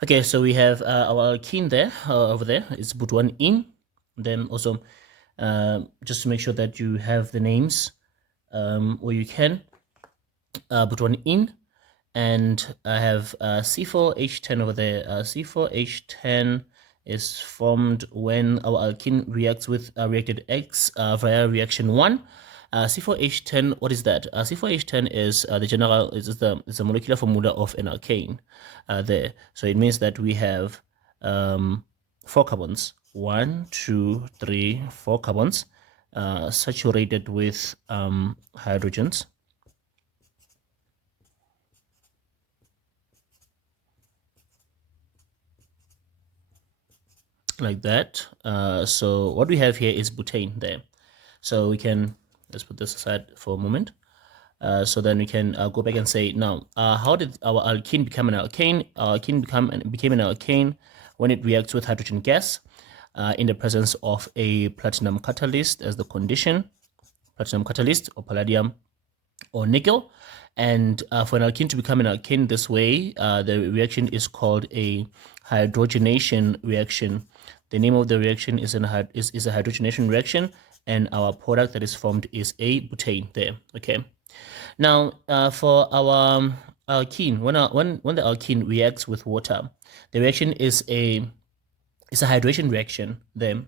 Okay, so we have our alkene there, over there. It's put one in. Then also, just to make sure that you have the names, or you can put one in. And I have C4H10 over there. C4H10 is formed when our alkene reacts with reacted X via reaction 1. C4H10, what is that? C4H10 is the general, is the molecular formula of an alkane there. So it means that we have 4 carbons, 1, 2, 3, 4 carbons saturated with hydrogens. Like that. So what we have here is butane there. So we can, let's put this aside for a moment. So then we can go back and say, now, how did our alkene become an alkane? Our alkene became an alkane when it reacts with hydrogen gas in the presence of a platinum catalyst as the condition, platinum catalyst or palladium or nickel. And for an alkene to become an alkane this way, the reaction is called a hydrogenation reaction. The name of the reaction is a hydrogenation reaction, and our product that is formed is a butane there. Okay. Now, for our alkene, when the alkene reacts with water, the reaction is a hydration reaction there.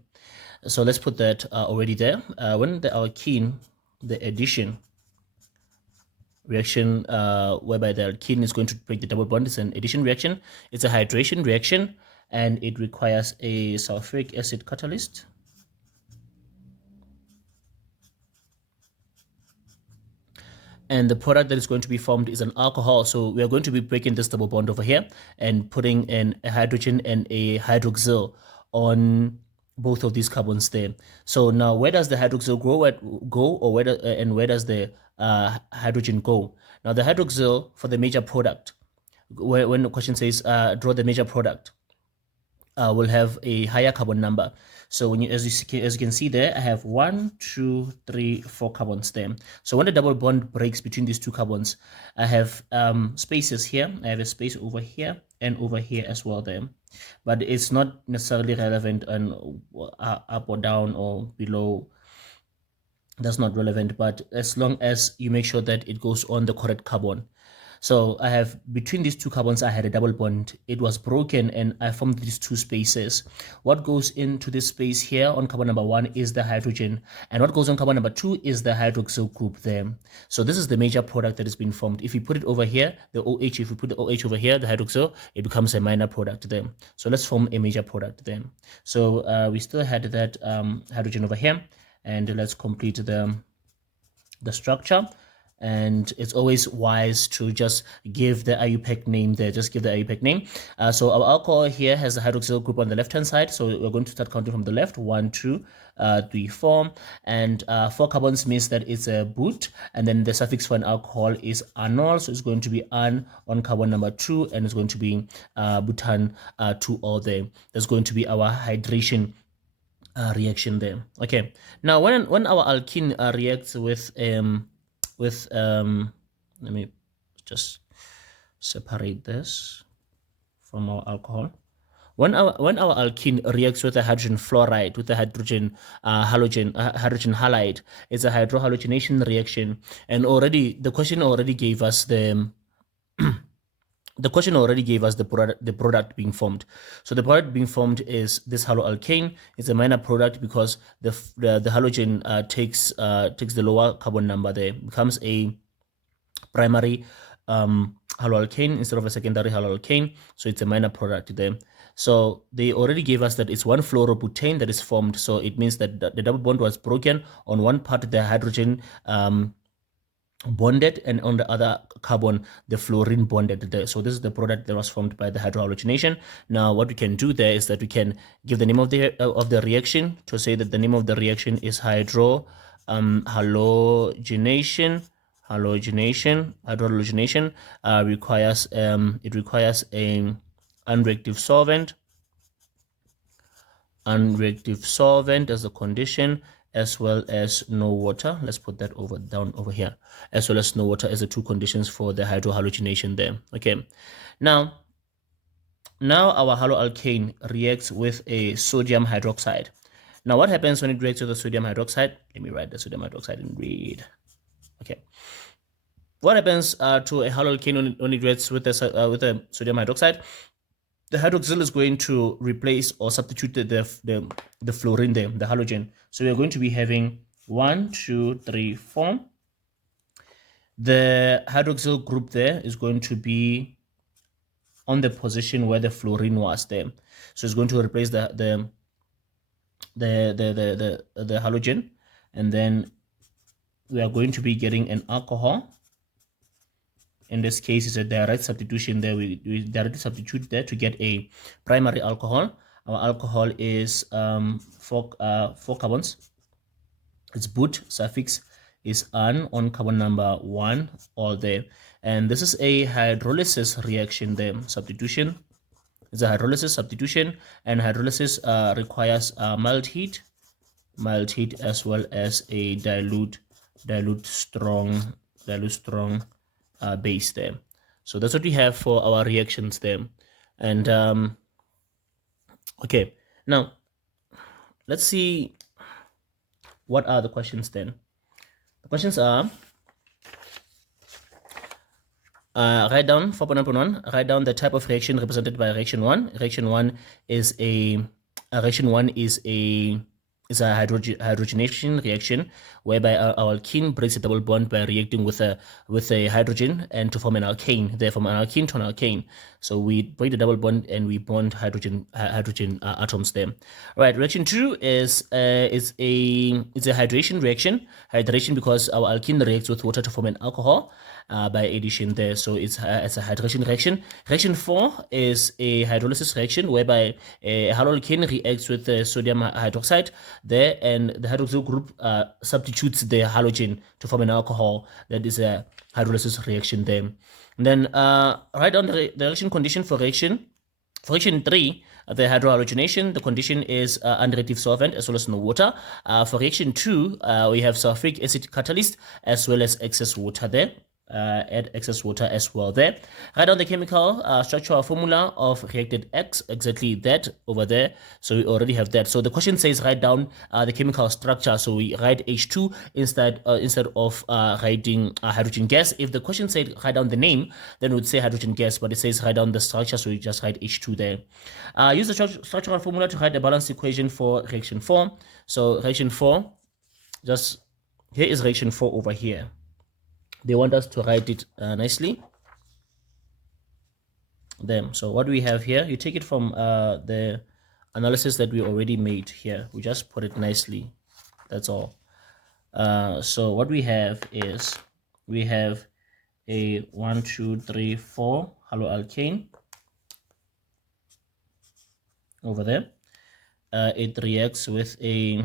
So let's put that already there. When the alkene, the addition reaction whereby the alkene is going to break the double bond is an addition reaction. It's a hydration reaction, and it requires a sulfuric acid catalyst. And the product that is going to be formed is an alcohol. So we are going to be breaking this double bond over here and putting a hydrogen and a hydroxyl on both of these carbons there. So now, where does the hydroxyl go, or where does the hydrogen go? Now, the hydroxyl for the major product, when the question says draw the major product, will have a higher carbon number. So when as you can see there, I have 1, 2, 3, 4 carbons there. So when the double bond breaks between these two carbons, I have spaces here. I have a space over here and over here as well there. But it's not necessarily relevant on up or down or below. That's not relevant, but as long as you make sure that it goes on the correct carbon. So I have, between these two carbons, I had a double bond. It was broken and I formed these two spaces. What goes into this space here on carbon number 1 is the hydrogen, and what goes on carbon number 2 is the hydroxyl group there. So this is the major product that has been formed. If you put it over here, the OH, if we put the OH over here, the hydroxyl, it becomes a minor product there. So let's form a major product then. So we still had that hydrogen over here, and let's complete the structure. And it's always wise to just give the IUPAC name there. Just give the IUPAC name. So our alcohol here has the hydroxyl group on the left-hand side. So we're going to start counting from the left. 1, 2, 3, 4. And 4 carbons means that it's a but. And then the suffix for an alcohol is anol. So it's going to be an on carbon number 2. And it's going to be butan 2-ol there. That's going to be our hydration reaction there. Okay. Now, when our alkene reacts with let me just separate this from our alcohol. When our alkene reacts with a hydrogen fluoride, with the hydrogen hydrogen halide, it's a hydrohalogenation reaction. And already the question already gave us the product being formed. So the product being formed is this haloalkane. It's a minor product because the halogen takes the lower carbon number there, becomes a primary haloalkane instead of a secondary haloalkane. So it's a minor product there. So they already gave us that it's 1-fluorobutane that is formed. So it means that the double bond was broken on one part, the hydrogen bonded, and on the other carbon the fluorine bonded there. So this is the product that was formed by the hydrohalogenation. Now what we can do there is that we can give the name of the reaction, to say that the name of the reaction is hydrohalogenation. Hydrohalogenation requires a unreactive solvent as a condition, as well as no water. Let's put that down over here, as well as no water as the two conditions for the hydrohalogenation there. Okay. Now, Now our haloalkane reacts with a sodium hydroxide. Now what happens when it reacts with a sodium hydroxide? Let me write the sodium hydroxide in red. Okay. What happens to a haloalkane when it reacts with a sodium hydroxide? The hydroxyl is going to replace or substitute the fluorine there, the halogen. So we're going to be having 1, 2, 3, 4. The hydroxyl group there is going to be on the position where the fluorine was there. So it's going to replace the halogen, and then we are going to be getting an alcohol. In this case, it's a direct substitution there. We directly substitute there to get a primary alcohol. Our alcohol is 4 carbons. Its boot suffix is an on carbon number 1 all there. And this is a hydrolysis reaction there. Substitution is a hydrolysis substitution, and hydrolysis requires mild heat as well as a dilute strong base there. So that's what we have for our reactions there. And okay, now let's see what are the questions then. The questions are write down 4.1. Write down the type of reaction represented by reaction 1. Reaction 1 is a hydrogenation reaction whereby our alkene breaks a double bond by reacting with a hydrogen and to form an alkane. They form an alkene to an alkane. So we break the double bond and we bond hydrogen atoms there. Right. Reaction 2 is a hydration reaction. Hydration because our alkene reacts with water to form an alcohol by addition there. So it's a hydration reaction. Reaction 4 is a hydrolysis reaction whereby a haloalkane reacts with the sodium hydroxide there, and the hydroxyl group substitutes the halogen to form an alcohol. That is a hydrolysis reaction there. And then write down the reaction condition for reaction 3, the hydrohalogenation. The condition is unreactive solvent as well as no water. For reaction 2, we have sulfuric acid catalyst as well as excess water there. Add excess water as well there. Write down the chemical structural formula of reactant X, exactly that over there. So we already have that. So the question says write down the chemical structure. So we write H2 instead of writing hydrogen gas. If the question said write down the name, then we'd say hydrogen gas, but it says write down the structure, so we just write H2 there. Use the structural formula to write the balanced equation for reaction 4. So reaction 4, just here is reaction 4 over here. They want us to write it nicely. Then, so what we have here, you take it from the analysis that we already made here. We just put it nicely. That's all. So what we have is we have a 1, 2, 3, 4 haloalkane over there. It reacts with a.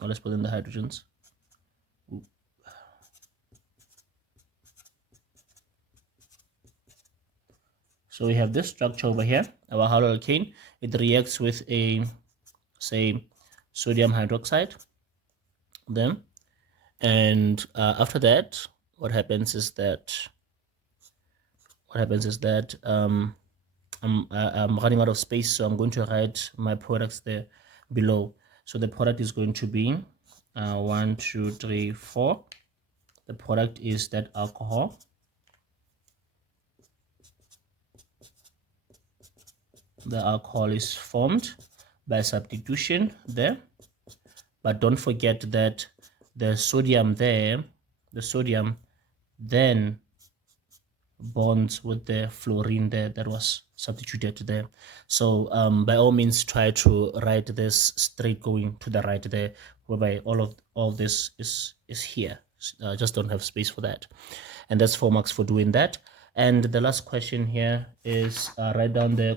Oh, let's put in the hydrogens. So we have this structure over here, our haloalkane. It reacts with a, say, sodium hydroxide. Then, and after that, what happens is that I'm running out of space, so I'm going to write my products there below. So the product is going to be 1, 2, 3, 4. The product is that alcohol. The alcohol is formed by substitution there, but don't forget that the sodium then bonds with the fluorine there that was substituted there. So by all means try to write this straight going to the right there, whereby all this is here. Just don't have space for that, and that's 4 marks for doing that. And the last question here is write down the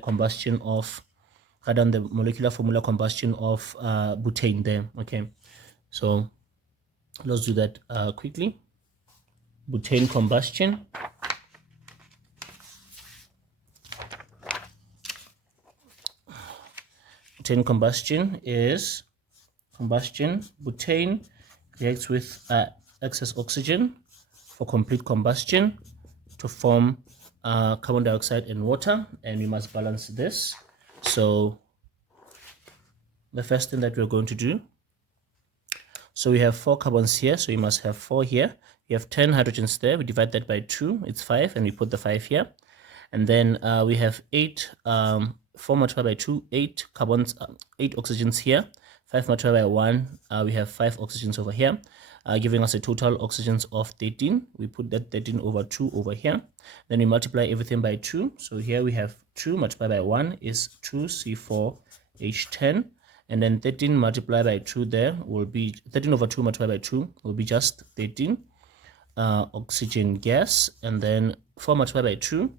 molecular formula combustion of butane there. Okay, so let's do that quickly. Butane combustion. Butane combustion is butane reacts with excess oxygen for complete combustion to form carbon dioxide and water, and we must balance this. So the first thing that we're going to do, so we have 4 carbons here, so we must have 4 here. We have 10 hydrogens there. We divide that by 2, it's 5, and we put the 5 here. And then we have 4 multiplied by 2, 8 carbons, 8 oxygens here. 5 multiplied by 1, we have 5 oxygens over here, giving us a total oxygens of 13. We put that 13 over 2 over here. Then we multiply everything by 2. So here we have 2 multiplied by 1 is 2C4H10. And then 13 multiplied by 2 there will be 13 over 2 multiplied by 2 will be just 13 oxygen gas. And then 4 multiplied by 2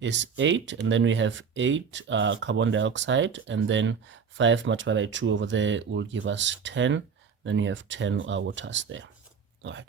is 8. And then we have 8 carbon dioxide. And then 5 multiplied by 2 over there will give us 10. Then you have 10 waters there. All right.